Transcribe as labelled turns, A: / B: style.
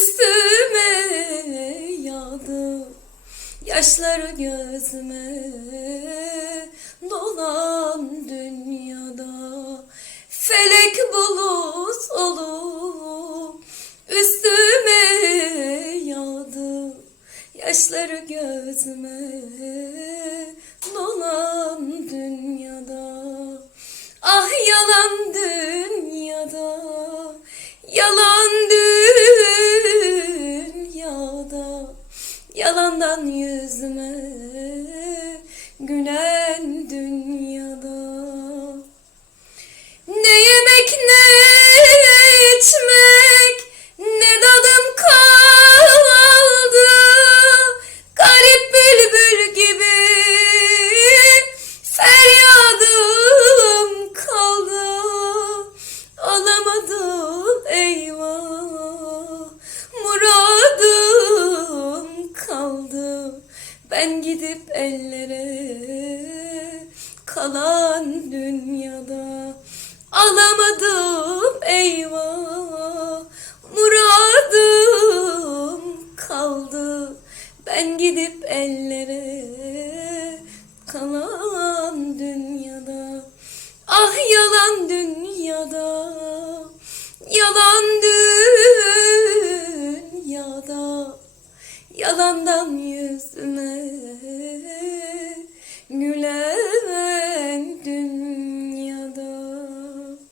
A: üstüme yağdı Yaşları gözüme dolan dünyada. Felek bulut olup üstüme yağdı Yaşları gözüme dolan Yalandan yüzüme Gülen dünyada Ben gidip ellere Kalan dünyada Alamadım eyvah. Muradım kaldı. Ben gidip ellere Kalan dünyada Ah yalan dünyada Yalan dünyada. Yalandan yüzüme